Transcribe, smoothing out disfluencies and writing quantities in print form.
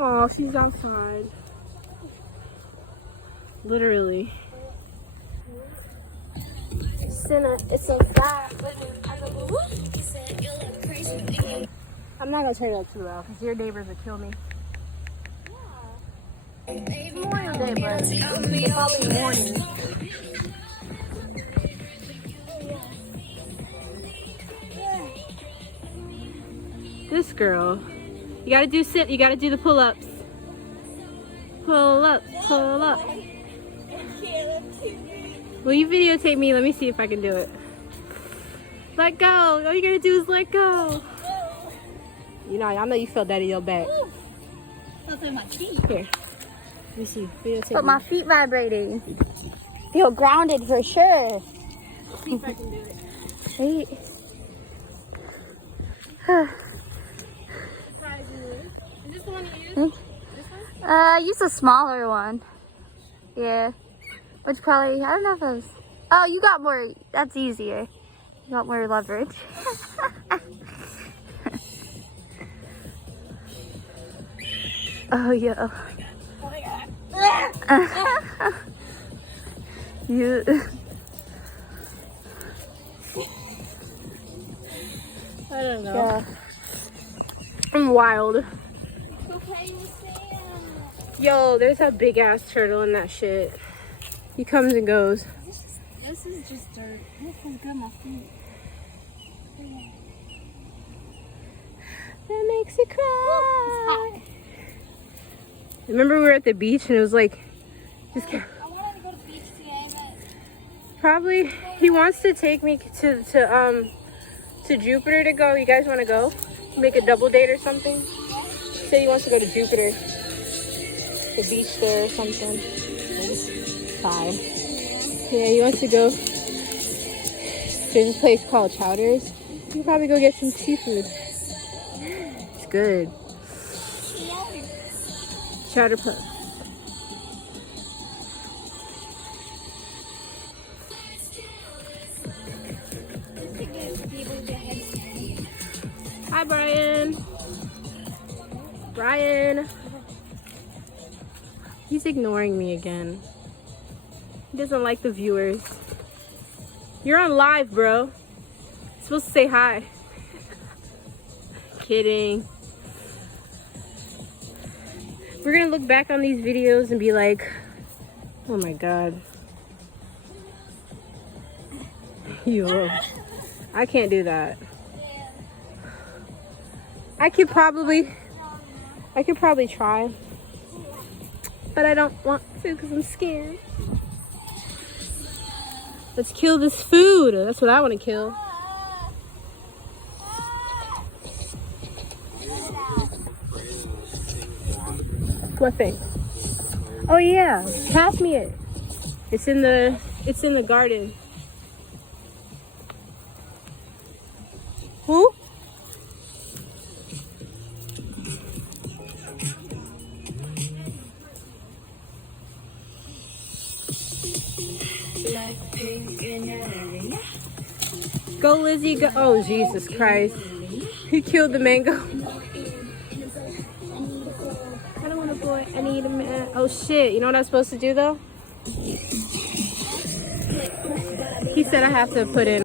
Oh, she's outside. Literally. It's a vibe. I'm not gonna turn it up too loud because your neighbors would kill me. It's Memorial Day, but it's probably morning. This girl. You gotta do the pull-ups. Pull up, pull up. Will you videotape me? Let me see if I can do it. Let go. All you gotta do is let go. You know, I know you felt that in your back. Here. Let me see. Videotape But my feet vibrating. Feel grounded for sure. See if I can do it. Wait. Is this the one you use? I used a smaller one. Yeah. Which probably, I don't know if it was. Oh, you got more. That's easier. You got more leverage. Oh, yeah. Oh my God. You. I don't know. Yeah. I'm wild. It's okay, you stand. Yo, there's a big ass turtle in that shit. He comes and goes. This is just dirt. This is good, my feet. That makes you cry. Remember we were at the beach and it was like, just I wanted to go to the beach today, but probably he wants to take me to Jupiter to go. You guys want to go? Make a double date or something? Say he wants to go to Jupiter, the beach there or something. Fine. Yeah, he wants to go. There's a place called Chowders. You can probably go get some seafood. It's good. Chowder Puff. Hi, Brian. Brian. He's ignoring me again. He doesn't like the viewers. You're on live, bro. You're supposed to say hi. Kidding. We're gonna look back on these videos and be like, oh my God. Yo, I can't do that. I could probably try, but I don't want to because I'm scared. Let's kill this food. That's what I want to kill. What thing? Oh yeah, pass me it. It's in the garden. Who? Go, Lizzie, go. Oh, Jesus Christ. Who killed the mango? I don't want a boy. I need a man. Oh, shit. You know what I'm supposed to do, though? He said I have to put in